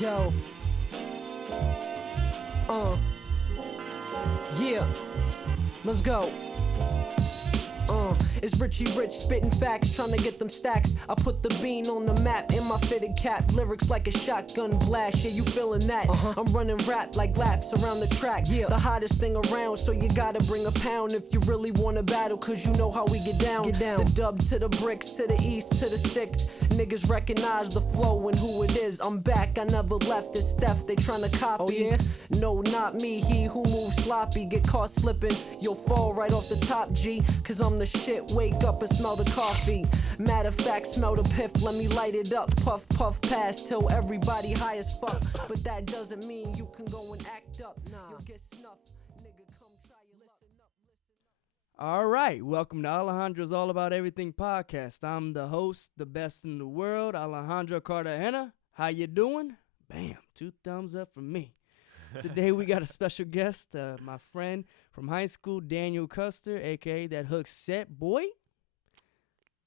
Yo. Yeah. Let's go. It's Richie Rich spitting facts, trying to get them stacks. I put the bean on the map in my fitted cap. Lyrics like a shotgun blast, yeah, you feeling that? I'm running rap like laps around the track. Yeah, the hottest thing around, so you gotta bring a pound if you really wanna battle, cause you know how we get down. The dub to the bricks, to the east, to the sticks. Niggas recognize the flow and who it is. I'm back, I never left. It's Steph, they tryna copy. Oh, yeah? No, not me, he who moves sloppy. Get caught slipping, you'll fall right off the top, G. Cause I'm the shit, wake up and smell the coffee. Matter of fact, smell the piff, let me light it up. Puff, puff, pass till everybody high as fuck. But that doesn't mean you can go and act up. Nah, you'll get snuffed. Nigga, come try your luck. Listen up. All right, welcome to Alejandros All About Everything podcast. I'm the host, the best in the world, Alejandro Cartagena. How you doing? Bam, 2 thumbs up from me. Today we got a special guest, my friend from high school, Dan Custer, a.k.a. ThatHookSet boy.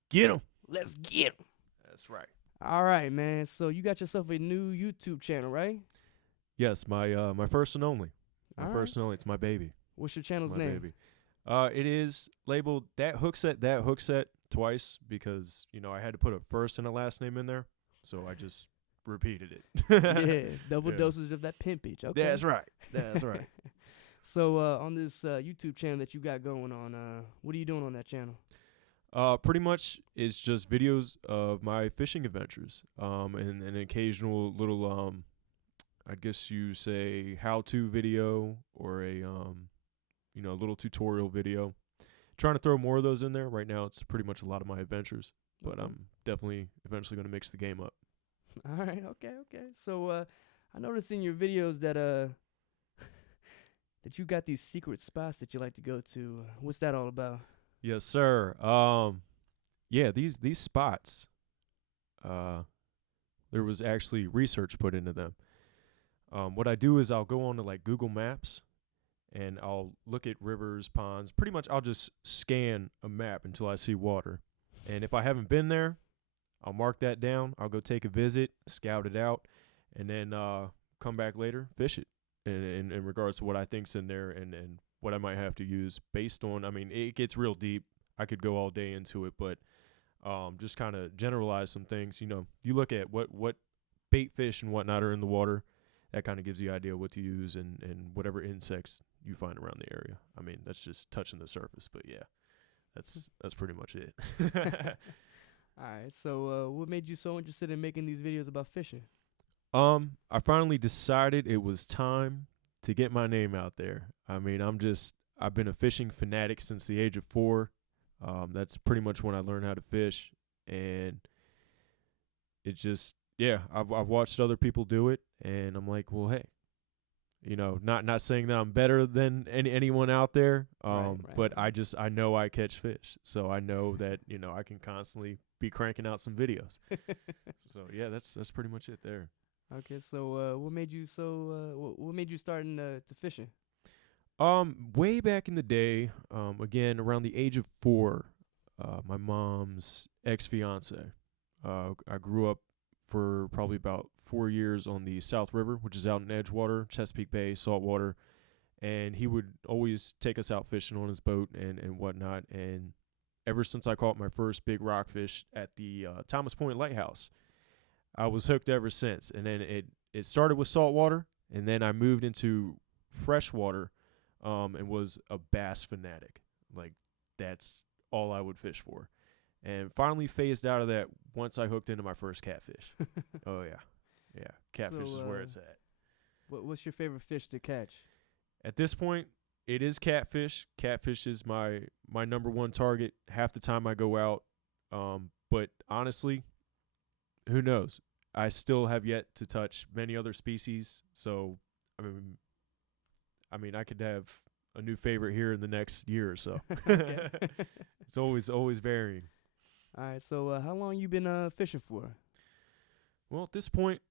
Get him. Let's get him. That's right. All right, man. So you got yourself a new YouTube channel, right? Yes, my first and only. My All first and only. It's my baby. What's your It's channel's my name? baby. It is labeled ThatHookSet twice because, I had to put a first and a last name in there. So I just repeated it. Yeah, double Yeah. dosage of that pimpage. Okay. That's right. That's right. So on this YouTube channel that you got going on, what are you doing on that channel? Pretty much it's just videos of my fishing adventures. And an occasional little, I guess you say how-to video or a, little tutorial video. Trying to throw more of those in there. Right now it's pretty much a lot of my adventures, but Okay. I'm definitely eventually going to mix the game up. All right, okay. So I noticed in your videos that that you got these secret spots that you like to go to. What's that all about? Yes, sir. Yeah, these spots, there was actually research put into them. What I do is I'll go on to like Google Maps and I'll look at rivers, ponds. Pretty much I'll just scan a map until I see water. And if I haven't been there, I'll mark that down. I'll go take a visit, scout it out, and then come back later, fish it in regards to what I think's in there and what I might have to use based on, it gets real deep. I could go all day into it, but just kind of generalize some things. You look at what bait fish and whatnot are in the water. That kind of gives you an idea what to use and whatever insects you find around the area. That's just touching the surface, but yeah, that's pretty much it. All right. So what made you so interested in making these videos about fishing? I finally decided it was time to get my name out there. I've been a fishing fanatic since the age of 4. That's pretty much when I learned how to fish, and it just, I've watched other people do it, and I'm like, well, hey, not saying that I'm better than anyone out there, Right. but I know I catch fish, so I know that I can constantly be cranking out some videos. So yeah, that's pretty much it there. Okay. So what made you start into fishing? Way back in the day, again around the age of 4, my mom's ex-fiance. I grew up for probably about 4 years on the South River, which is out in Edgewater, Chesapeake Bay, saltwater, and he would always take us out fishing on his boat and whatnot. And ever since I caught my first big rockfish at the Thomas Point Lighthouse, I was hooked ever since. And then it started with saltwater, and then I moved into freshwater. And was a bass fanatic. Like, that's all I would fish for. And finally phased out of that once I hooked into my first catfish. Oh, yeah. Yeah, catfish is where it's at. What's your favorite fish to catch? At this point, it is catfish. Catfish is my number one target half the time I go out. But honestly, who knows? I still have yet to touch many other species. So, I could have a new favorite here in the next year or so. It's always varying. All right. So how long you been fishing for? Well, at this point,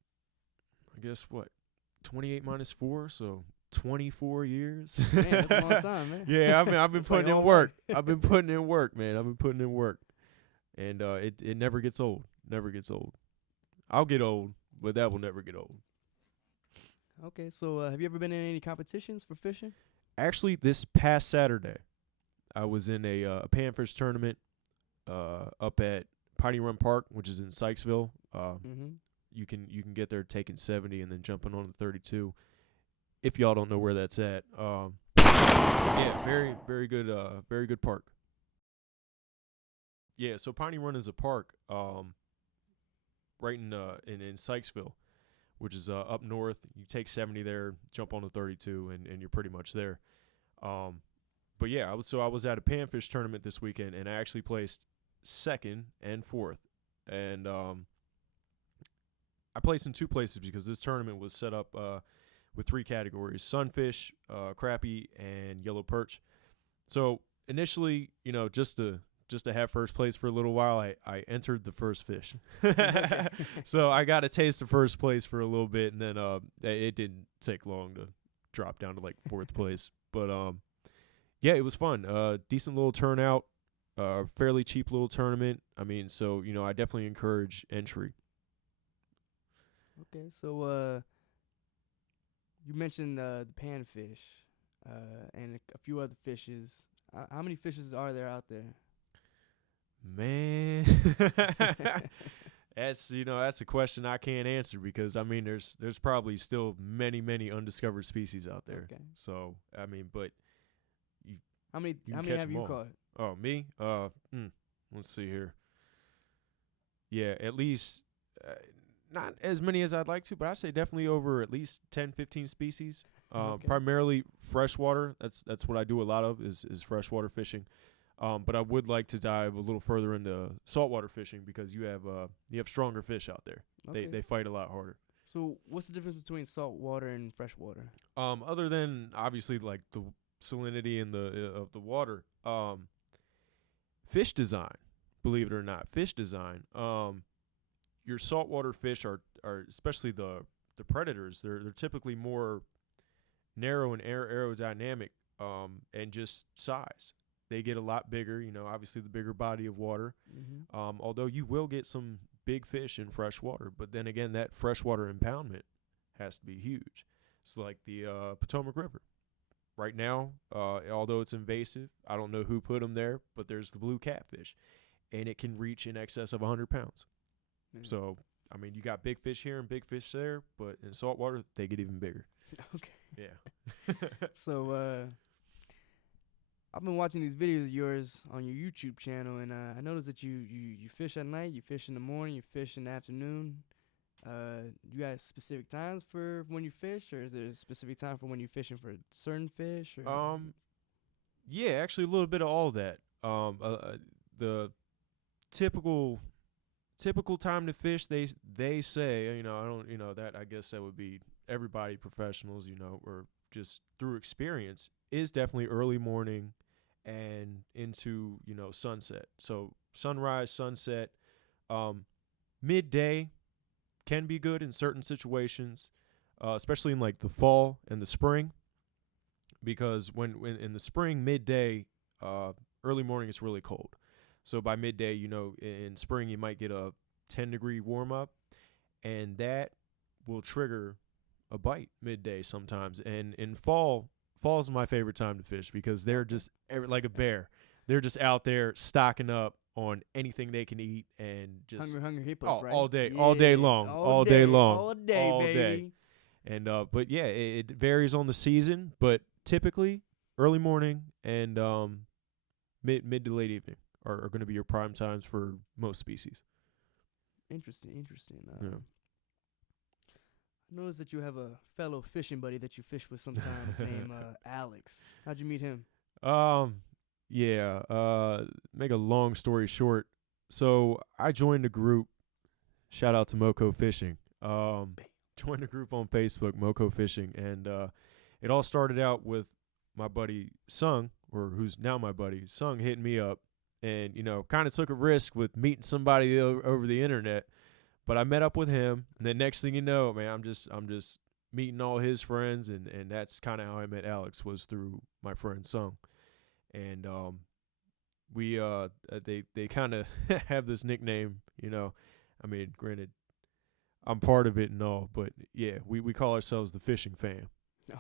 I guess 28 minus 4, so 24 years. Man, that's a long time, man. Yeah, I've been It's like putting in all work. I've been putting in work, man. I've been putting in work, and it never gets old. Never gets old. I'll get old, but that will never get old. Okay. So have you ever been in any competitions for fishing? Actually, this past Saturday, I was in a panfish tournament up at Piney Run Park, which is in Sykesville. Mm-hmm. You can get there taking 70 and then jumping on the 32. If y'all don't know where that's at, yeah, very good park. Yeah, so Piney Run is a park, right in Sykesville, which is up north. You take 70 there, jump on the 32, and you're pretty much there. But yeah, I was at a panfish tournament this weekend, and I actually placed second and fourth, and I placed in two places because this tournament was set up with three categories: sunfish, crappie, and yellow perch. So initially, just to have first place for a little while, I entered the first fish. So I got a taste of first place for a little bit, and then it didn't take long to drop down to like fourth place. But yeah, it was fun. Decent little turnout, fairly cheap little tournament. I mean, so I definitely encourage entry. Okay. So you mentioned the panfish and a few other fishes. How many fishes are there out there? Man, that's a question I can't answer because I mean there's probably still many undiscovered species out there. Okay. So I mean, but How many can have catch 'em you all. caught? Oh, me? Let's see here. Yeah, at least not as many as I'd like to, but I say definitely over at least 10, 15 species. Okay. Primarily freshwater. That's what I do a lot of is freshwater fishing. But I would like to dive a little further into saltwater fishing because you have stronger fish out there. Okay. They fight a lot harder. So what's the difference between saltwater and freshwater? Other than obviously like the salinity and of the water, fish design, believe it or not, your saltwater fish are especially the predators. They're typically more narrow and aerodynamic, and just size. They get a lot bigger, obviously the bigger body of water. Mm-hmm. Although you will get some big fish in fresh water, but then again, that freshwater impoundment has to be huge. It's like the Potomac River. Right now, although it's invasive, I don't know who put them there, but there's the blue catfish, and it can reach in excess of 100 pounds. Mm. So, I mean, you got big fish here and big fish there, but in saltwater, they get even bigger. Okay. Yeah. So I've been watching these videos of yours on your YouTube channel, and I noticed that you fish at night, you fish in the morning, you fish in the afternoon. You got specific times for when you fish, or is there a specific time for when you're fishing for certain fish? Or? Yeah, actually a little bit of all that. The typical time to fish, they say, I don't, that I guess that would be everybody, professionals, or just through experience, is definitely early morning and into, sunset. So sunrise, sunset, midday can be good in certain situations, especially in like the fall and the spring, because when in the spring, midday, early morning, it's really cold. So by midday, in spring, you might get a 10-degree warm up, and that will trigger a bite midday sometimes. And in fall's my favorite time to fish because they're just like a bear. They're just out there stocking up on anything they can eat and just hungry hippos, right? all day, Yeah, all day long, all day long, all day, baby. And but yeah, it varies on the season, but typically early morning and mid to late evening are going to be your prime times for most species. Interesting. Yeah. I noticed that you have a fellow fishing buddy that you fish with sometimes named Alex. How'd you meet him? Yeah, make a long story short. So I joined a group, shout out to Moco Fishing. Joined a group on Facebook, Moco Fishing, and it all started out with my buddy Sung, or who's now my buddy, Sung, hitting me up and, kind of took a risk with meeting somebody over the internet. But I met up with him, and then next thing you know, man, I'm just meeting all his friends, and that's kind of how I met Alex, was through my friend Sung. And we they kind of have this nickname, I mean, granted, I'm part of it and all. But yeah, we call ourselves the fishing fam.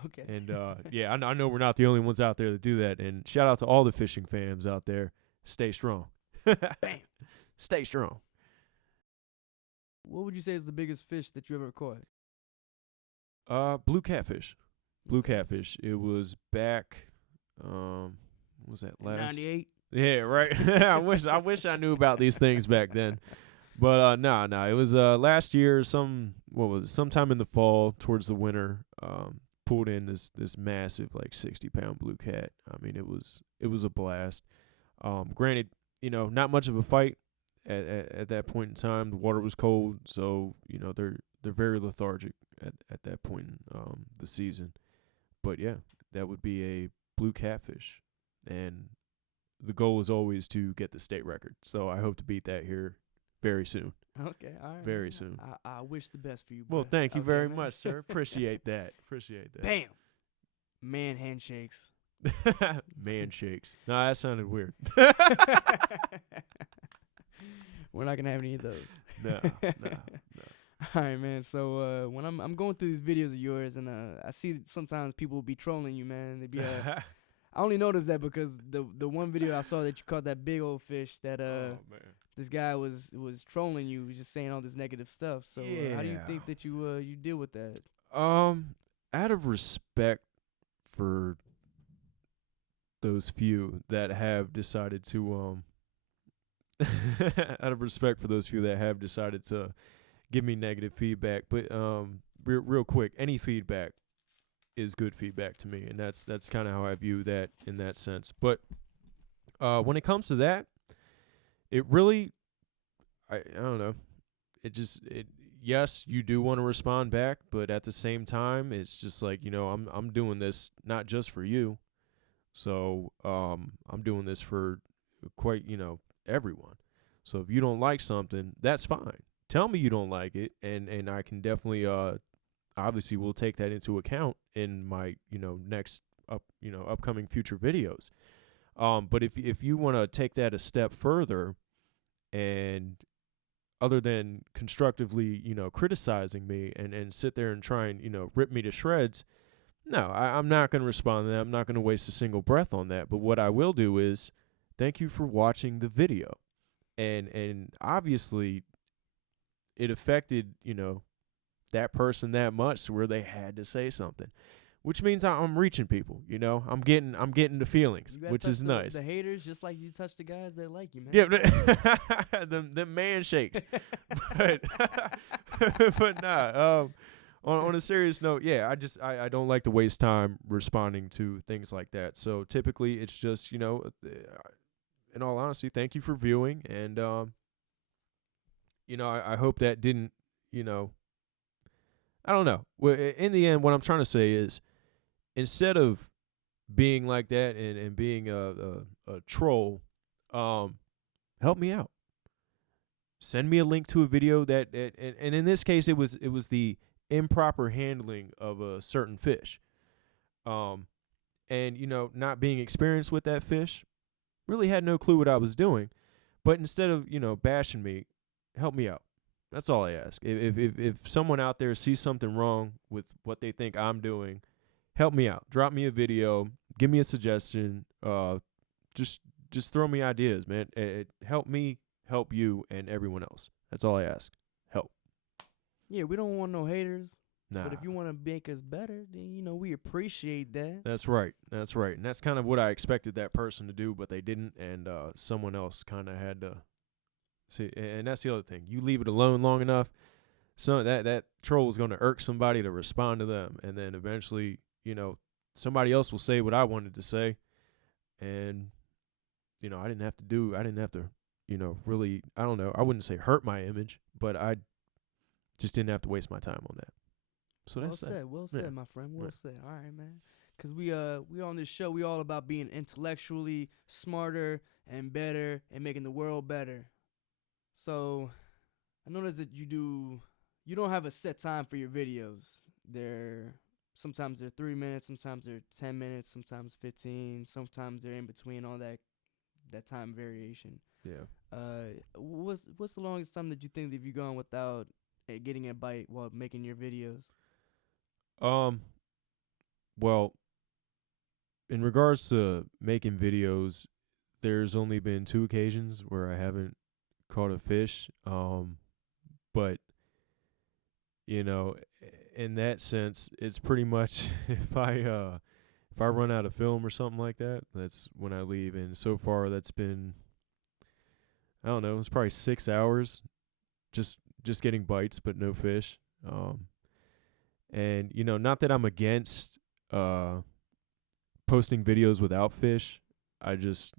Okay. And yeah, I know we're not the only ones out there that do that. And shout out to all the fishing fams out there. Stay strong. Bam. Stay strong. What would you say is the biggest fish that you ever caught? Blue catfish. Blue catfish. It was back. What was that last? 98. Yeah, right. I wish I knew about these things back then. But no. It was last year. Sometime in the fall, towards the winter. Pulled in this massive 60-pound blue cat. I mean, it was a blast. Granted, not much of a fight at that point in time. The water was cold, so they're very lethargic at that point in the season. But yeah, that would be a blue catfish, and the goal is always to get the state record. So I hope to beat that here very soon. Okay, all right. Very soon. I wish the best for you. Well, bro. thank you Okay, very man. much, sir. Appreciate that. Bam. Man handshakes. Man shakes. No, that sounded weird. We're not gonna have any of those. No. All right, man. So when I'm going through these videos of yours, and I see that sometimes people will be trolling you, man. They be I only noticed that because the one video I saw that you caught that big old fish that Oh, man. this guy was trolling you, was just saying all this negative stuff. So how do you think that you deal with that? Out of respect for those few that have decided to out of respect for those few that have decided to give me negative feedback, but real quick, any feedback is good feedback to me, and that's kind of how I view that in that sense. But when it comes to that, it really, I don't know, yes, you do want to respond back, but at the same time, it's just like, I'm doing this not just for you. So I'm doing this for quite, everyone. So if you don't like something, that's fine. Tell me you don't like it, and I can definitely obviously we'll take that into account in my next upcoming future videos. But if you want to take that a step further, and other than constructively criticizing me and sit there and try and rip me to shreds, no, I'm not going to respond to that. I'm not going to waste a single breath on that. But what I will do is thank you for watching the video, and obviously it affected that person that much to where they had to say something, which means I'm reaching people. I'm getting the feelings, which is nice. The haters, just like you touch the guys that like you, man. Yeah, the man shakes. but nah. On a serious note, yeah, I don't like to waste time responding to things like that. So typically, it's just in all honesty, thank you for viewing, and I hope that didn't I don't know. Well, in the end, what I'm trying to say is, instead of being like that and being a troll, help me out. Send me a link to a video that and in this case, it was the improper handling of a certain fish. And not being experienced with that fish, really had no clue what I was doing. But instead of bashing me, help me out. That's all I ask. If someone out there sees something wrong with what they think I'm doing, help me out. Drop me a video. Give me a suggestion. Just throw me ideas, man. Help me help you and everyone else. That's all I ask. Help. Yeah, we don't want no haters. Nah. But if you want to make us better, then we appreciate that. That's right. And that's kind of what I expected that person to do, but they didn't, and someone else kind of had to. See, and that's the other thing. You leave it alone long enough, so that troll is going to irk somebody to respond to them, and then eventually, somebody else will say what I wanted to say, and I didn't have to, really, I don't know. I wouldn't say hurt my image, but I just didn't have to waste my time on that. So that's well said, my friend. Well said. All right, man. Because we on this show, we all about being intellectually smarter and better and making the world better. So, I noticed that you don't have a set time for your videos. Sometimes they're 3 minutes, sometimes they're 10 minutes, sometimes 15, sometimes they're in between all that time variation. Yeah. What's the longest time that you think that you've gone without getting a bite while making your videos? Well, in regards to making videos, there's only been 2 occasions where I haven't caught a fish. But you know, in that sense, it's pretty much if I run out of film or something like that, that's when I leave. And so far, that's been, I don't know, it's probably 6 hours, just getting bites but no fish. And you know, not that I'm against posting videos without fish. I just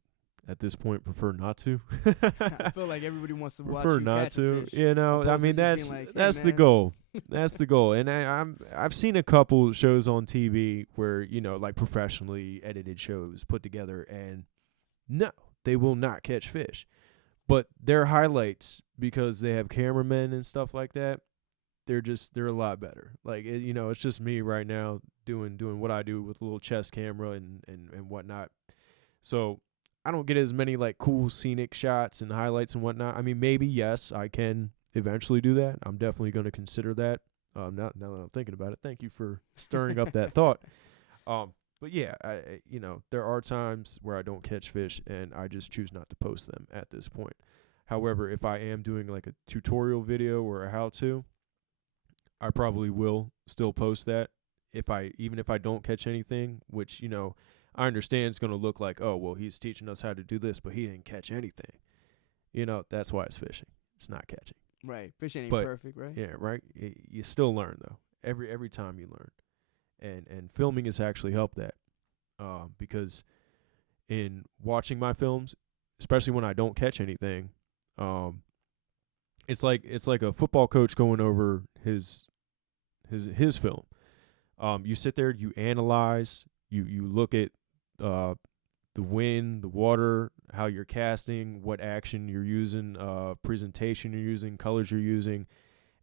at this point prefer not to. I feel like everybody wants to watch Prefer you not catch to. a fish. You know, I opposed to mean just being like, "Hey, that's the man." goal. That's the goal. And I've seen a couple shows on TV where, you know, like professionally edited shows put together, and no, they will not catch fish. But their highlights, because they have cameramen and stuff like that, they're a lot better. Like you know, it's just me right now doing what I do with a little chest camera and whatnot. So I don't get as many like cool scenic shots and highlights and whatnot. I mean, maybe yes, I can eventually do that. I'm definitely going to consider that. Now that I'm thinking about it, thank you for stirring up that thought. But yeah, you know, there are times where I don't catch fish and I just choose not to post them at this point. However, if I am doing like a tutorial video or a how-to, I probably will still post that even if I don't catch anything, which, you know, I understand it's going to look like, oh, well, he's teaching us how to do this, but he didn't catch anything. You know, that's why it's fishing. It's not catching. Right. Fishing ain't But perfect, right? Yeah, right. You still learn though. Every time you learn, and filming has actually helped that, because in watching my films, especially when I don't catch anything, it's like a football coach going over his film. You sit there, you analyze, you look at the wind, the water, how you're casting, what action you're using, presentation you're using, colors you're using,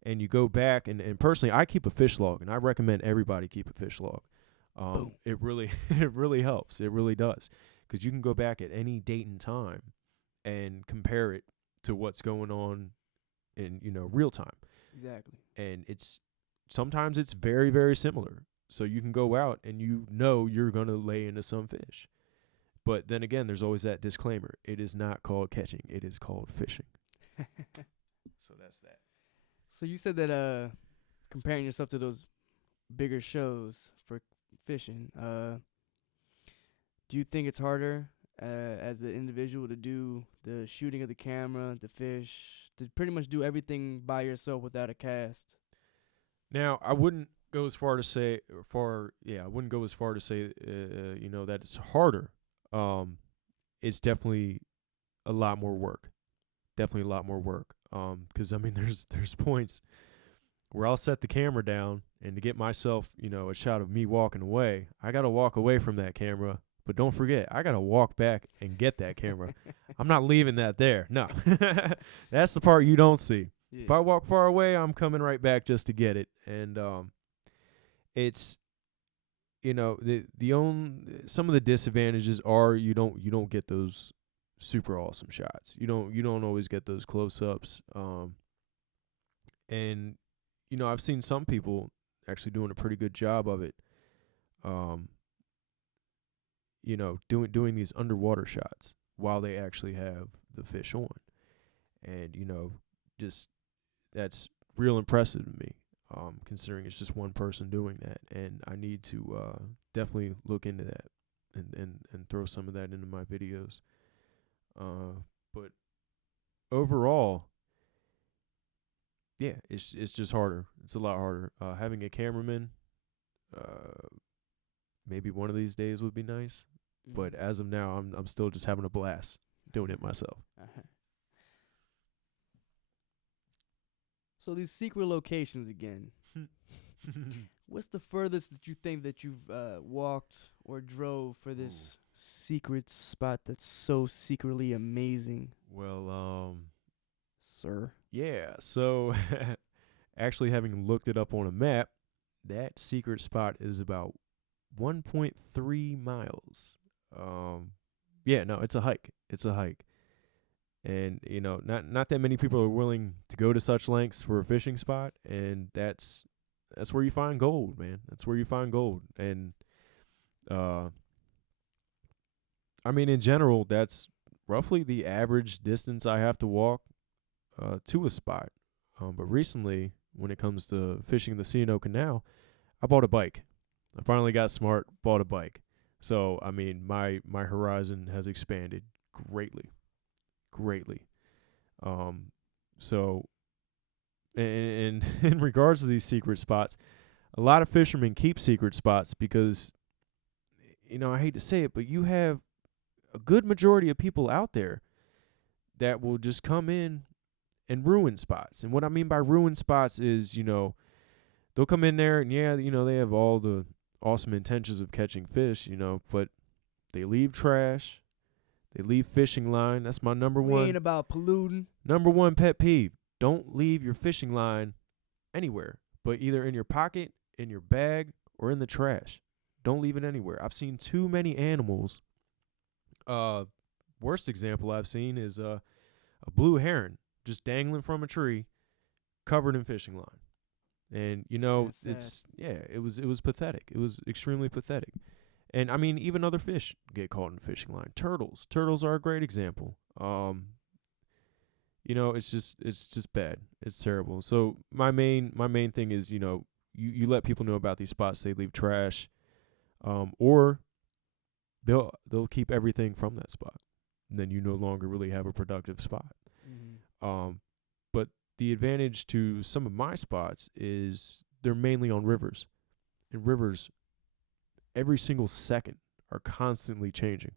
and you go back and personally, I keep a fish log, and I recommend everybody keep a fish log. It really helps. It really does, because you can go back at any date and time and compare it to what's going on in, you know, real time. Exactly. And sometimes it's very, very similar. So you can go out and you know you're going to lay into some fish. But then again, there's always that disclaimer. It is not called catching. It is called fishing. So that's that. So you said that comparing yourself to those bigger shows for fishing, do you think it's harder as an individual to do the shooting of the camera, the fish, to pretty much do everything by yourself without a cast? Now, I wouldn't go as far to say, you know, that it's harder. It's definitely a lot more work. Definitely a lot more work. 'Cause I mean, there's points where I'll set the camera down, and to get myself, you know, a shot of me walking away, I got to walk away from that camera. But don't forget, I got to walk back and get that camera. I'm not leaving that there. No. That's the part you don't see. Yeah. If I walk far away, I'm coming right back just to get it. And it's, you know, some of the disadvantages are you don't get those super awesome shots. You don't always get those close-ups. And you know, I've seen some people actually doing a pretty good job of it. You know, doing these underwater shots while they actually have the fish on. And, you know, just that's real impressive to me, considering it's just one person doing that. And I need to definitely look into that and throw some of that into my videos. But overall, yeah, it's just harder. It's a lot harder. Having a cameraman, maybe one of these days would be nice. Mm-hmm. But as of now, I'm still just having a blast doing it myself. So these secret locations again. What's the furthest that you think that you've walked or drove for this secret spot that's so secretly amazing? Well, sir. Yeah, so actually having looked it up on a map, that secret spot is about 1.3 miles. Yeah, no, it's a hike. It's a hike. And, you know, not that many people are willing to go to such lengths for a fishing spot, and that's where you find gold, man. That's where you find gold. And I mean, in general, that's roughly the average distance I have to walk to a spot. But recently, when it comes to fishing the C&O Canal, I bought a bike. I finally got smart, bought a bike. So, I mean, my horizon has expanded greatly. So, and in regards to these secret spots, a lot of fishermen keep secret spots because, you know, I hate to say it, but you have a good majority of people out there that will just come in and ruin spots. And what I mean by ruin spots is, you know, they'll come in there and, yeah, you know, they have all the awesome intentions of catching fish, you know, but they leave trash. They leave fishing line. That's my number We one. ain't about polluting. Number one pet peeve. Don't leave your fishing line anywhere, but either in your pocket, in your bag, or in the trash. Don't leave it anywhere. I've seen too many animals. Worst example I've seen is a blue heron just dangling from a tree, covered in fishing line. And, you know, it was pathetic. It was extremely pathetic. And I mean, even other fish get caught in the fishing line. Turtles are a great example. You know, it's just bad. It's terrible. So my main thing is, you know, you let people know about these spots. They leave trash, or they'll keep everything from that spot. And then you no longer really have a productive spot. Mm-hmm. But the advantage to some of my spots is they're mainly on rivers. And rivers, every single second, are constantly changing.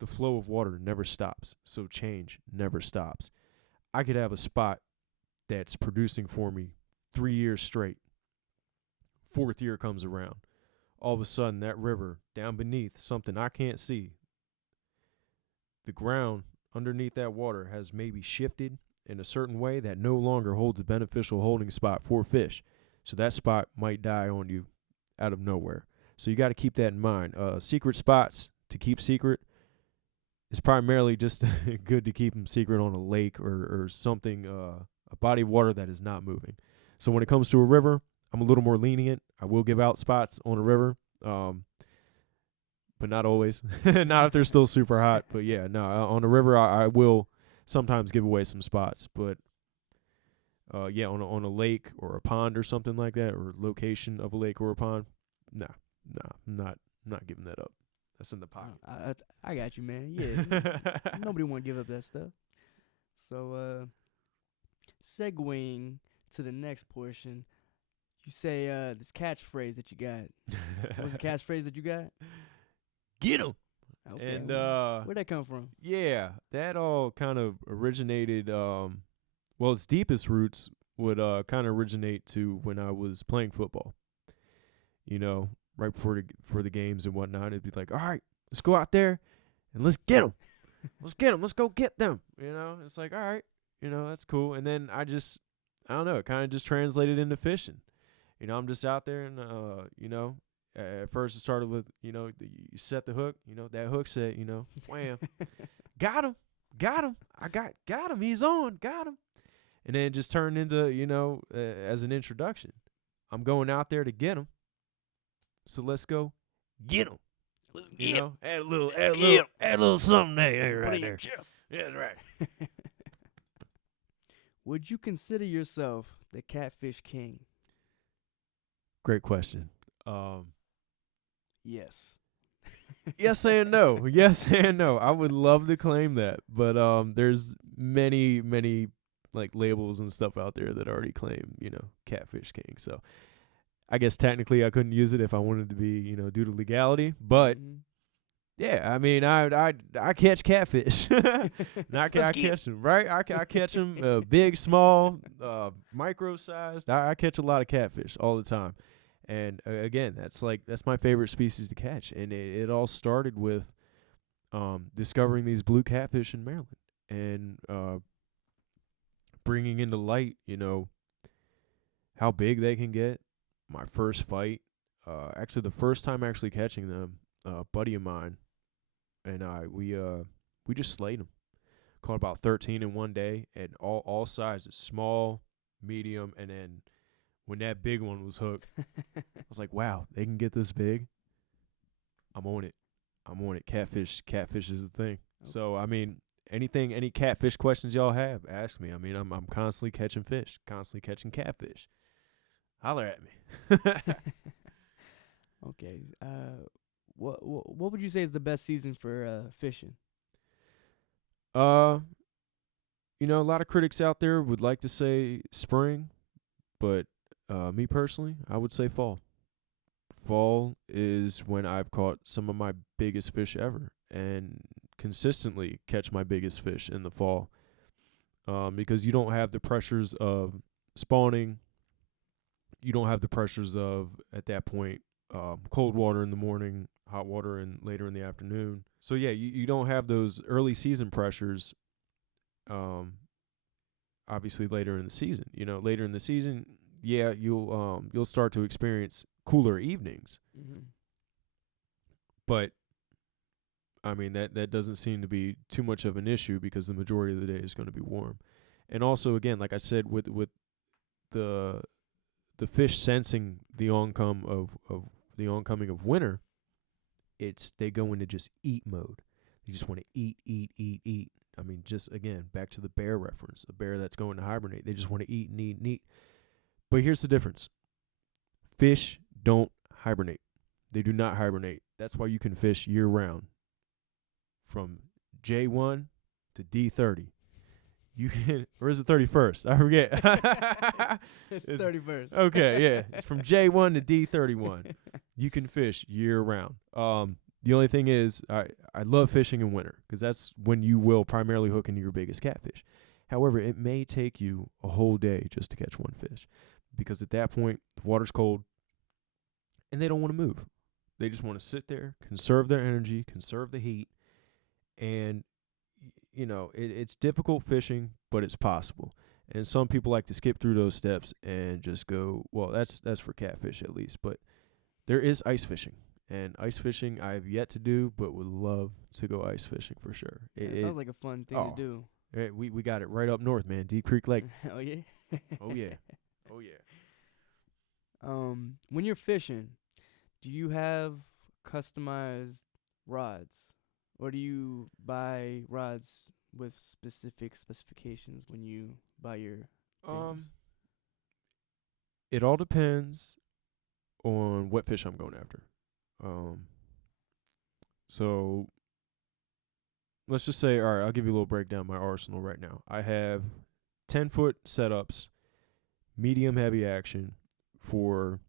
The flow of water never stops, so change never stops. I could have a spot that's producing for me 3 years straight. 4th year comes around. All of a sudden, that river, down beneath something I can't see, the ground underneath that water has maybe shifted in a certain way that no longer holds a beneficial holding spot for fish. So that spot might die on you out of nowhere. So you got to keep that in mind. Secret spots to keep secret is primarily just good to keep them secret on a lake or something, a body of water that is not moving. So when it comes to a river, I'm a little more lenient. I will give out spots on a river, but not always. Not if they're still super hot. But yeah, no, on a river I will sometimes give away some spots. But yeah, on a lake or a pond or something like that, or location of a lake or a pond, nah, I'm not giving that up. That's in the pocket. I got you, man. Yeah, nobody want to give up that stuff. So, segueing to the next portion, you say this catchphrase that you got. What's the catchphrase that you got? Get 'em. Okay, And where'd that come from? yeah, that all kind of originated. Well, its deepest roots would kind of originate to when I was playing football. You know, right before the games and whatnot, it'd be like, all right, let's go out there and let's get them. Let's get them. Let's go get them. You know, it's like, all right, you know, that's cool. And then I don't know, it kind of just translated into fishing. You know, I'm just out there and, you know, at first it started with, you know, you set the hook, you know, that hook set, you know, wham, got him, I got him, he's on, got him. And then it just turned into, you know, as an introduction, I'm going out there to get him. So let's go get him. Let's You get know, add a little something there, Put right it in your there. chest. Yeah, that's right. Would you consider yourself the catfish king? Great question. Yes. Yes and no. Yes and no. I would love to claim that, but there's many like labels and stuff out there that already claim, you know, catfish king. So I guess technically I couldn't use it if I wanted to be, you know, due to legality, but yeah, I mean, I catch catfish. And I catch them, right? I catch them big, small, micro-sized. I catch a lot of catfish all the time. And again, that's my favorite species to catch. And it all started with discovering these blue catfish in Maryland and bringing into light, you know, how big they can get. My first fight, actually the first time actually catching them, a buddy of mine and we just slayed them. caught about 13 in one day, and all sizes, small, medium, and then when that big one was hooked, I was like, wow, they can get this big. I'm on it. Catfish is the thing. Okay. So, I mean, any catfish questions y'all have, ask me. I mean, I'm constantly catching fish, constantly catching catfish. Holler at me. Okay. What would you say is the best season for fishing? You know, a lot of critics out there would like to say spring, but me personally, I would say fall. Fall is when I've caught some of my biggest fish ever, and consistently catch my biggest fish in the fall, because you don't have the pressures of spawning. You don't have the pressures of, at that point, cold water in the morning, hot water in later in the afternoon. So yeah, you don't have those early season pressures. Obviously later in the season, later in the season, yeah, you'll start to experience cooler evenings. Mm-hmm. But I mean, that doesn't seem to be too much of an issue because the majority of the day is going to be warm. And also, again, like I said, with the fish sensing the oncoming of winter, they go into just eat mode. They just want to eat. I mean, just again, back to the bear reference, a bear that's going to hibernate. They just want to eat and eat and eat. But here's the difference. Fish don't hibernate. They do not hibernate. That's why you can fish year round. From J1 to D30. You can, or is it 31st? I forget. It's 31st. Okay, yeah. It's from J1 to D31. You can fish year round. The only thing is, I love fishing in winter because that's when you will primarily hook into your biggest catfish. However, it may take you a whole day just to catch one fish because at that point, the water's cold and they don't want to move. They just want to sit there, conserve their energy, conserve the heat, and, it's difficult fishing, but it's possible. And some people like to skip through those steps and just go, well, that's for catfish at least, but there is ice fishing. And ice fishing I've yet to do, but would love to go ice fishing for sure. It sounds like a fun thing to do. We got it right up north, man. Deep Creek Lake. Oh, yeah? Oh, yeah. Oh, yeah. When you're fishing, do you have customized rods? Or do you buy rods with specific specifications when you buy your things? It all depends on what fish I'm going after. So let's just say, all right, I'll give you a little breakdown of my arsenal right now. I have 10-foot setups, medium heavy action for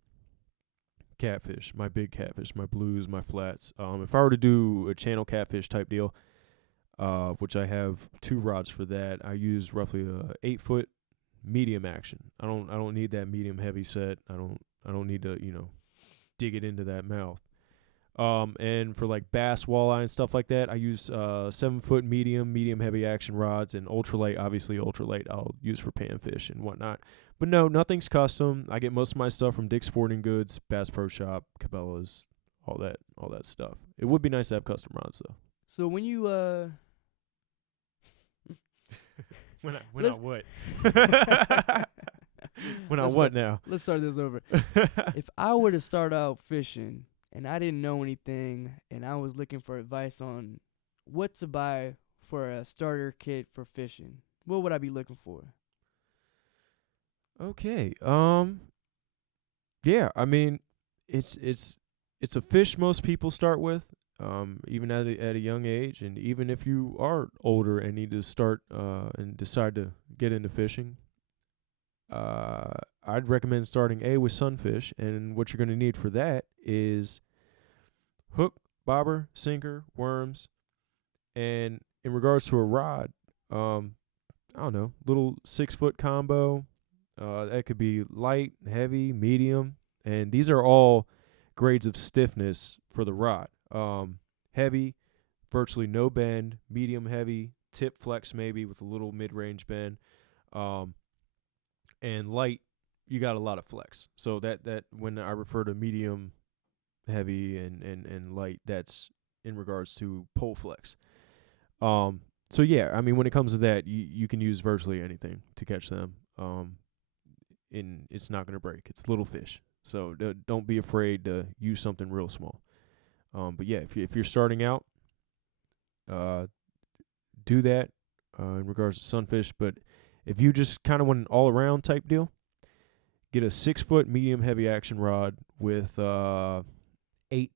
catfish, my big catfish, my blues, my flats. If I were to do a channel catfish type deal, which I have 2 rods for that, I use roughly a 8-foot medium action. I don't need that medium heavy set. I don't need to, dig it into that mouth. And for like bass, walleye, and stuff like that, I use 7-foot medium heavy action rods, and ultralight, obviously ultralight I'll use for panfish and whatnot. But no, nothing's custom. I get most of my stuff from Dick's Sporting Goods, Bass Pro Shop, Cabela's, all that stuff. It would be nice to have custom rods though. So when you when I what? When I what now? Let's start this over. If I were to start out fishing and I didn't know anything and I was looking for advice on what to buy for a starter kit for fishing, what would I be looking for? Okay. Yeah, I mean, it's a fish most people start with, even at a young age, and even if you are older and need to start and decide to get into fishing, I'd recommend starting with sunfish, and what you're going to need for that is hook, bobber, sinker, worms, and in regards to a rod, I don't know, little 6-foot combo. That could be light, heavy, medium, and these are all grades of stiffness for the rod. Heavy, virtually no bend. Medium heavy, tip flex maybe with a little mid-range bend. And light, you got a lot of flex. So that when I refer to medium, heavy, and light, that's in regards to pole flex. So yeah, I mean, when it comes to that, you can use virtually anything to catch them. And it's not gonna break. It's little fish, so don't be afraid to use something real small. But yeah, if you're starting out, do that in regards to sunfish. But if you just kind of want an all around type deal, get a 6-foot medium heavy action rod with 8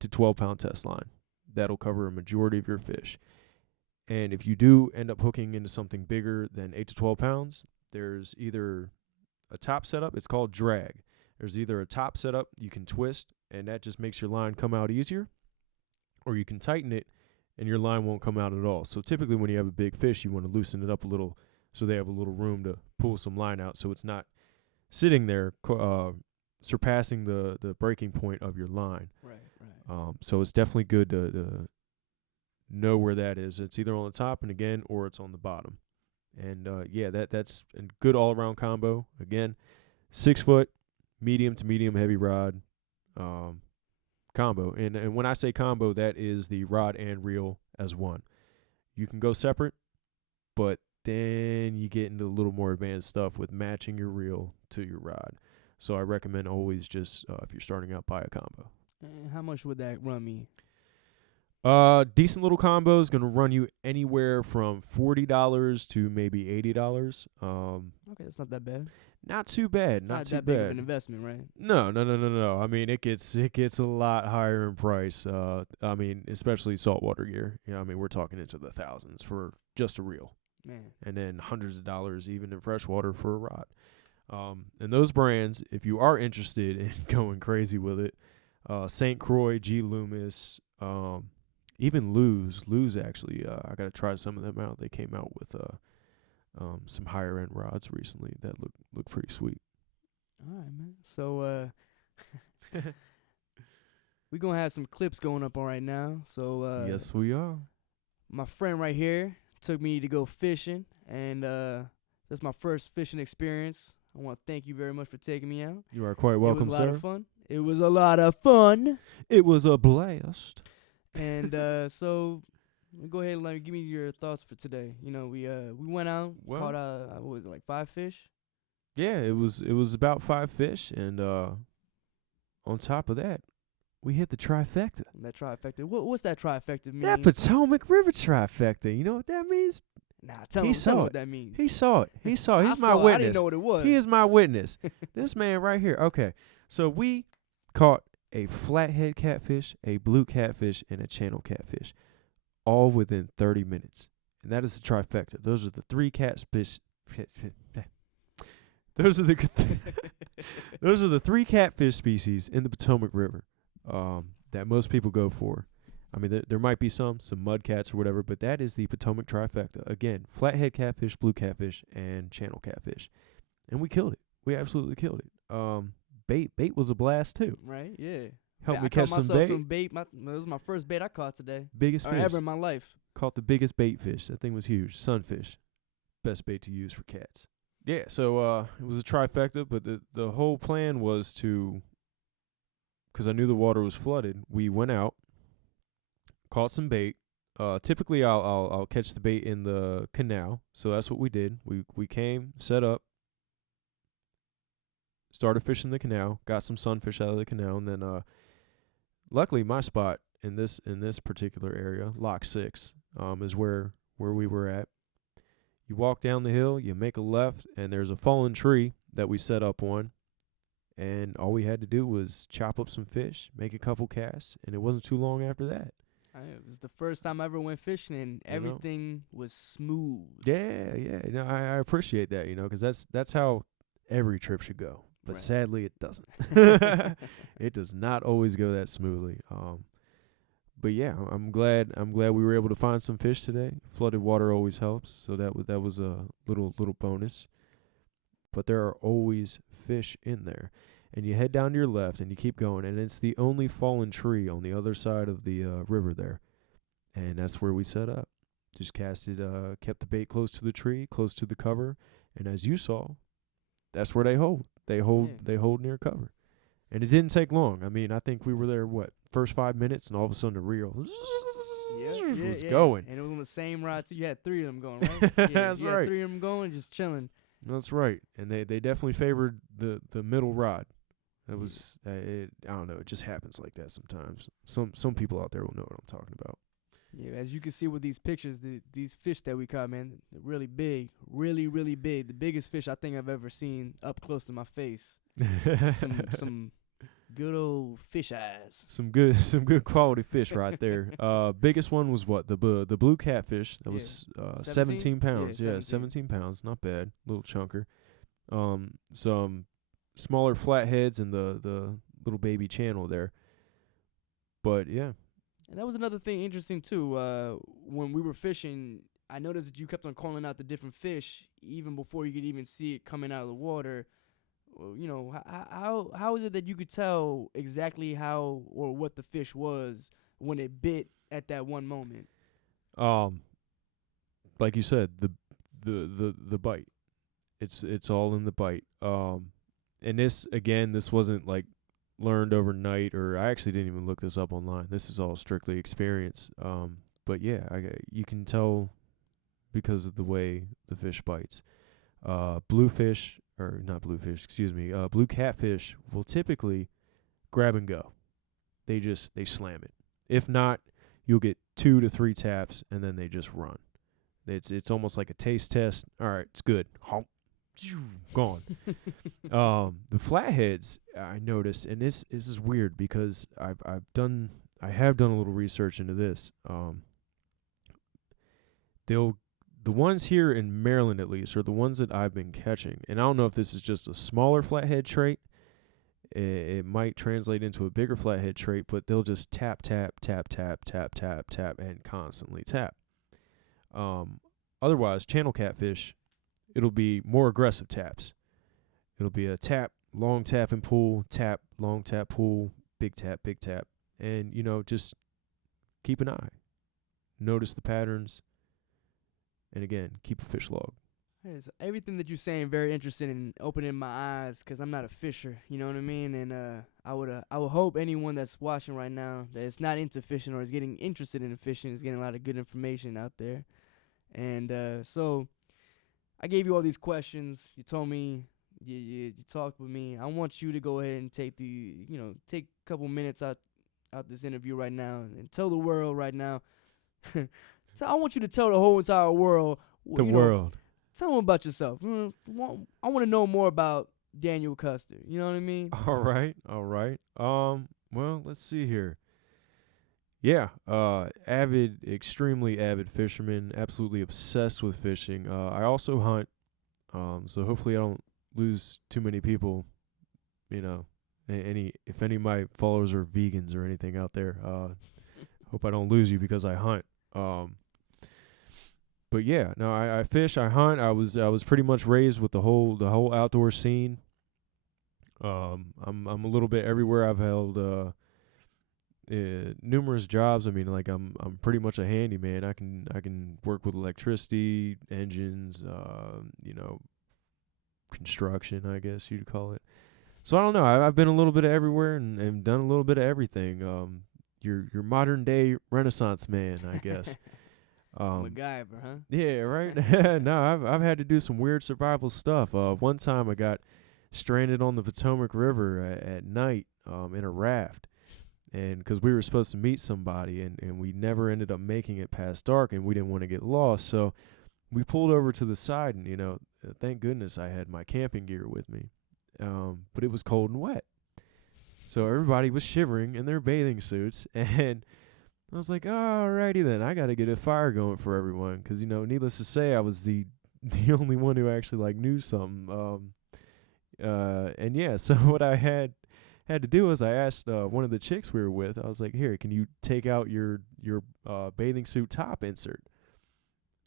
to 12 pound test line. That'll cover a majority of your fish. And if you do end up hooking into something bigger than 8 to 12 pounds, there's either a top setup. It's called drag. There's either a top setup you can twist, and that just makes your line come out easier, or you can tighten it, and your line won't come out at all. So typically when you have a big fish, you want to loosen it up a little so they have a little room to pull some line out so it's not sitting there surpassing the breaking point of your line. Right. So it's definitely good to know where that is. It's either on the top and again, or it's on the bottom. And yeah, that's a good all around combo. Again, 6-foot medium to medium heavy rod combo. And when I say combo, that is the rod and reel as one. You can go separate, but then you get into a little more advanced stuff with matching your reel to your rod. So I recommend always just, if you're starting out, buy a combo. And how much would that run me? Decent little combo is going to run you anywhere from $40 to maybe $80. Okay, that's not that bad. Not too bad. Not too that bad. big of an investment, right? No. I mean, it gets a lot higher in price. I mean, especially saltwater gear. You know, I mean, we're talking into the thousands for just a reel. Man. And then hundreds of dollars even in freshwater for a rod. And those brands, if you are interested in going crazy with it, St. Croix, G. Loomis, even Lew's actually, I got to try some of them out. They came out with some higher end rods recently that look pretty sweet. All right, man. So we're going to have some clips going up on right now. So yes, we are. My friend right here took me to go fishing, and that's my first fishing experience. I want to thank you very much for taking me out. You are quite welcome, sir. It was a lot of fun. It was a lot of fun. It was a blast. And so go ahead and give me your thoughts for today. You know, we went out, caught what was it, like 5 fish? Yeah, it was about 5 fish, and on top of that, we hit the trifecta. That trifecta. What's that trifecta mean? That Potomac River trifecta. You know what that means? Nah, tell me what that means. He saw it. He's my witness. I didn't know what it was. He is my witness. This man right here. Okay, so we caught a flathead catfish, a blue catfish, and a channel catfish, all within 30 minutes. And that is the trifecta. Those are the 3 catfish. Those are the 3 catfish species in the Potomac River that most people go for. I mean, there might be some mudcats or whatever, but that is the Potomac trifecta. Again, flathead catfish, blue catfish, and channel catfish. And we killed it. We absolutely killed it. Bait was a blast too. Right? Yeah. Helped me catch some bait. It was my first bait I caught today. Biggest fish ever in my life. Caught the biggest bait fish. That thing was huge. Sunfish. Best bait to use for cats. Yeah, so it was a trifecta, but the whole plan was to, because I knew the water was flooded, we went out, caught some bait. Typically I'll catch the bait in the canal, so that's what we did. We came, set up, started fishing the canal, got some sunfish out of the canal, and then luckily my spot in this particular area, Lock 6, is where we were at. You walk down the hill, you make a left, and there's a fallen tree that we set up on. And all we had to do was chop up some fish, make a couple casts, and it wasn't too long after that. It was the first time I ever went fishing, and everything was smooth. Yeah. No, I appreciate that, because that's how every trip should go. But sadly, it doesn't. It does not always go that smoothly. But yeah, I'm glad we were able to find some fish today. Flooded water always helps, so that was a little bonus. But there are always fish in there. And you head down to your left and you keep going, and it's the only fallen tree on the other side of the river there. And that's where we set up. Just casted, kept the bait close to the tree, close to the cover, and as you saw, that's where they hold. They hold near cover. And it didn't take long. I mean, I think we were there, first 5 minutes, and all of a sudden the reel. Yep. was going. And it was on the same ride too. You had 3 of them going, right? Yeah, That's you right. had 3 of them going, just chilling. That's right. And they definitely favored the middle rod. It was I don't know. It just happens like that sometimes. Some people out there will know what I'm talking about. Yeah, as you can see with these pictures, these fish that we caught, man, they're really big, really, really big. The biggest fish I think I've ever seen up close to my face. some good old fish eyes. Some good quality fish right there. Biggest one was what? The blue catfish. That was 17 pounds. Yeah, 17 pounds. Not bad. Little chunker. Some smaller flatheads and the little baby channel there. But yeah. And that was another thing interesting too. When we were fishing, I noticed that you kept on calling out the different fish even before you could even see it coming out of the water. Well, you know, how is it that you could tell exactly how or what the fish was when it bit at that one moment? Like you said, the bite. It's all in the bite. And this wasn't like learned overnight, or I actually didn't even look this up online. This is all strictly experience. But yeah, you can tell because of the way the fish bites. Blue catfish will typically grab and go. They slam it. If not, you'll get 2 to 3 taps and then they just run. It's almost like a taste test. All right, it's good. Gone. The flatheads, I noticed, and this is weird because I have done a little research into this. The ones here in Maryland, at least, are the ones that I've been catching. And I don't know if this is just a smaller flathead trait. It might translate into a bigger flathead trait, but they'll just tap, tap, tap, tap, tap, tap, tap, and constantly tap. Otherwise, channel catfish, it'll be more aggressive taps. It'll be a tap, long tap and pull, tap, long tap, pull, big tap, and, just keep an eye. Notice the patterns. And again, keep a fish log. Everything that you're saying very interesting in opening my eyes, because I'm not a fisher, you know what I mean? And I would hope anyone that's watching right now that is not into fishing or is getting interested in fishing is getting a lot of good information out there. And so I gave you all these questions. You told me, you talked with me. I want you to go ahead and take a couple minutes out this interview right now and tell the world right now. So I want you to tell the whole entire world. World. Tell them about yourself. I want to know more about Daniel Custer. You know what I mean? All right. Well, let's see here. Yeah. Extremely avid fisherman. Absolutely obsessed with fishing. I also hunt. So hopefully I don't lose too many people. If any of my followers are vegans or anything out there, hope I don't lose you because I hunt. But yeah, no, I fish, I hunt. I was pretty much raised with the whole outdoor scene. I'm a little bit everywhere. I've held numerous jobs. I mean, like I'm pretty much a handyman. I can work with electricity, engines, construction, I guess you'd call it. So I don't know. I've been a little bit of everywhere and done a little bit of everything. Your modern day Renaissance man, I guess. MacGyver, huh? Yeah, right. No, I've had to do some weird survival stuff. One time I got stranded on the Potomac River at night in a raft, and because we were supposed to meet somebody, and we never ended up making it past dark, and we didn't want to get lost, so we pulled over to the side, and thank goodness I had my camping gear with me, but it was cold and wet, so everybody was shivering in their bathing suits, and I was like, alrighty then, I got to get a fire going for everyone, because, needless to say, I was the only one who actually, knew something. And yeah, so what I had to do was I asked one of the chicks we were with, I was like, here, can you take out your bathing suit top insert?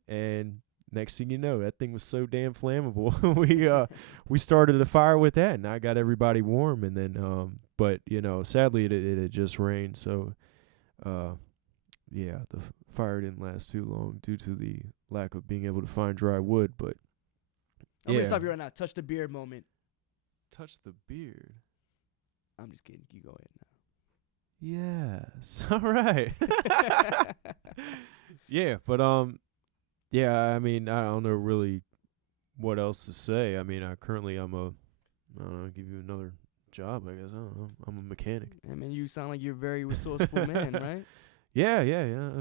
And next thing you know, that thing was so damn flammable. We started a fire with that, and I got everybody warm, and then, but, sadly, it had just rained, so... yeah, the fire didn't last too long due to the lack of being able to find dry wood, but I'm going to stop you right now. Touch the beard moment. Touch the beard? I'm just kidding. You go ahead now. Yes. All right. Yeah, but yeah, I mean, I don't know really what else to say. I mean, I don't know, give you another job, I guess. I don't know. I'm a mechanic. I mean, you sound like you're a very resourceful man, right? Yeah,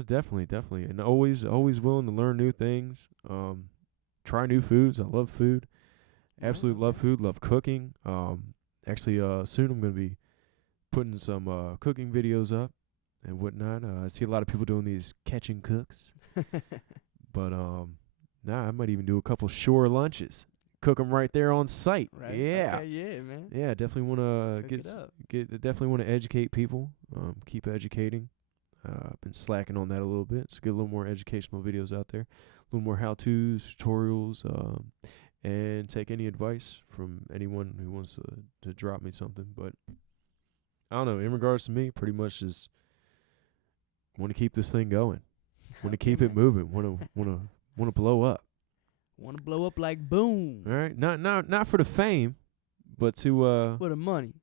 definitely. And always willing to learn new things. Try new foods. I love food. Absolutely love food, love cooking. Actually, soon I'm going to be putting some cooking videos up and whatnot. I see a lot of people doing these catching cooks. But I might even do a couple shore lunches. Cook them right there on site. Right? Yeah. Okay, yeah, man. Yeah, definitely want to definitely want to educate people. Keep educating. I've been slacking on that a little bit. So get a little more educational videos out there, a little more how-tos, tutorials, and take any advice from anyone who wants to drop me something. But I don't know. In regards to me, pretty much just want to keep this thing going. Want to keep it moving. Want to blow up. Want to blow up like boom. All right. Not for the fame, but to for the money.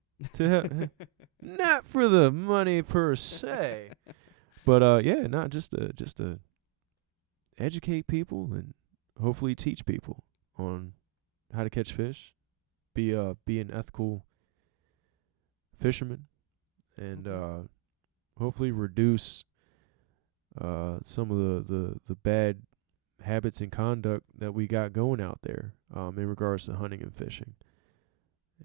Not for the money per se. But yeah, not just to educate people and hopefully teach people on how to catch fish, be an ethical fisherman, and hopefully reduce some of the bad habits and conduct that we got going out there in regards to hunting and fishing.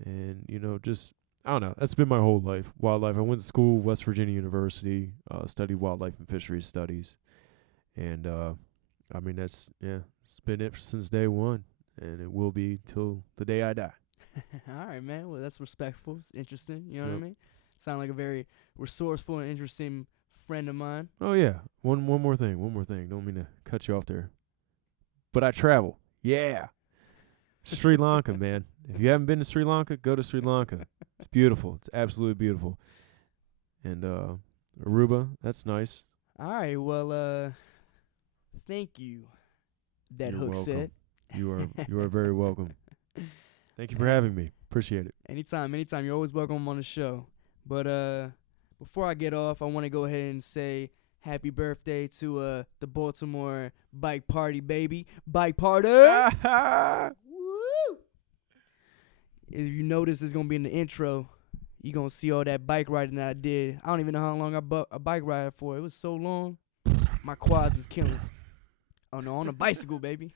And just I don't know. That's been my whole life. Wildlife. I went to school, West Virginia University, studied wildlife and fisheries studies. And, I mean, it's been it since day one. And it will be till the day I die. All right, man. Well, that's respectful. It's interesting. You know what I mean? Sound like a very resourceful and interesting friend of mine. Oh, yeah. One more thing. Don't mean to cut you off there. But I travel. Yeah. Sri Lanka, man. If you haven't been to Sri Lanka, go to Sri Lanka. It's beautiful. It's absolutely beautiful. And Aruba, that's nice. All right. Well, thank you. ThatHookSet. You are very welcome. Thank you for having me. Appreciate it. Anytime. You're always welcome on the show. But before I get off, I want to go ahead and say happy birthday to the Baltimore Bike Party, baby. Bike Party! Woo! If you notice, it's going to be in the intro. You're going to see all that bike riding that I did. I don't even know how long I bike ride for. It was so long. My quads was killing. Oh, no, on a bicycle, baby.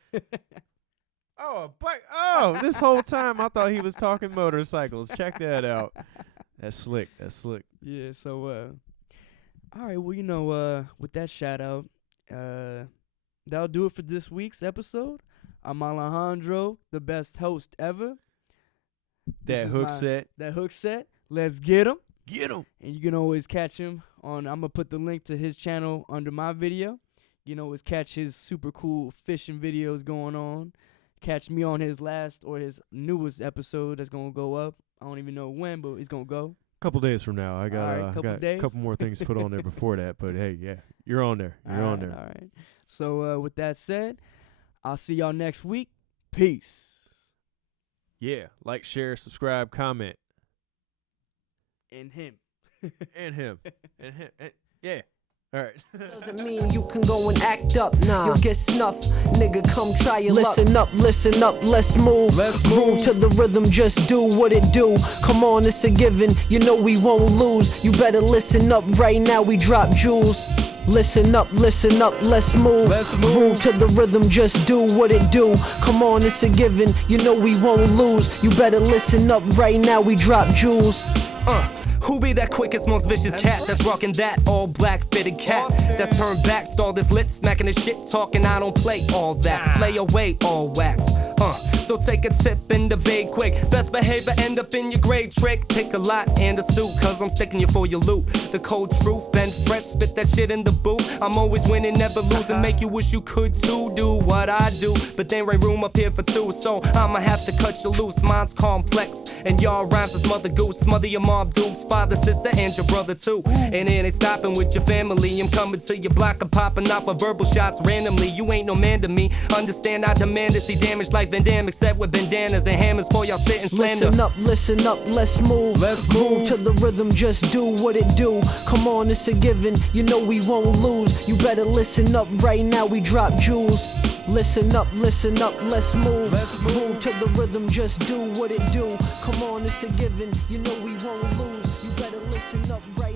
Oh, a bike. Oh, this whole time I thought he was talking motorcycles. Check that out. That's slick. Yeah, so, all right, well, with that shout out, that'll do it for this week's episode. I'm Alejandro, the best host ever. ThatHookSet. Let's get him. And you can always catch him on, I'm going to put the link to his channel under my video. You can always catch his super cool fishing videos going on. Catch me on his newest episode that's going to go up. I don't even know when, but it's going to go. Couple days from now. I got a couple more things to put on there before that. But hey, yeah, you're on there. All right. So with that said, I'll see y'all next week. Peace. Yeah, like, share, subscribe, comment. And him. Yeah. All right. Doesn't mean you can go and act up. Nah, you'll get snuffed. Nigga, come try your luck. Listen up, let's move. Groove to the rhythm, just do what it do. Come on, it's a given. You know we won't lose. You better listen up right now, we drop jewels. Listen up, let's move. Groove to the rhythm, just do what it do. Come on, it's a given. You know we won't lose. You better listen up right now, we drop jewels. Who be that quickest, most vicious cat that's rocking that all black fitted cap that's turned back, stalled his lip, smacking his shit, talking I don't play all that, lay away all wax. So take a tip in the vague quick. Best behavior end up in your grade trick. Pick a lot and a suit, cause I'm sticking you for your loot. The cold truth, been fresh, spit that shit in the booth. I'm always winning, never losing, make you wish you could too. Do what I do, but there ain't room up here for two. So I'ma have to cut you loose, mine's complex. And y'all rhymes is mother goose, smother your mom dukes, father, sister, and your brother too. And it ain't stopping with your family. I'm coming to your block, I'm popping off for verbal shots randomly. You ain't no man to me, understand I demand to see damage like Van Damme set with bandanas and hammers for y'all spitting slander. Listen up, let's move. Move to the rhythm, just do what it do. Come on, it's a given, you know we won't lose. You better listen up right now, we drop jewels. Listen up, let's move. Move to the rhythm, just do what it do. Come on, it's a given, you know we won't lose. You better listen up right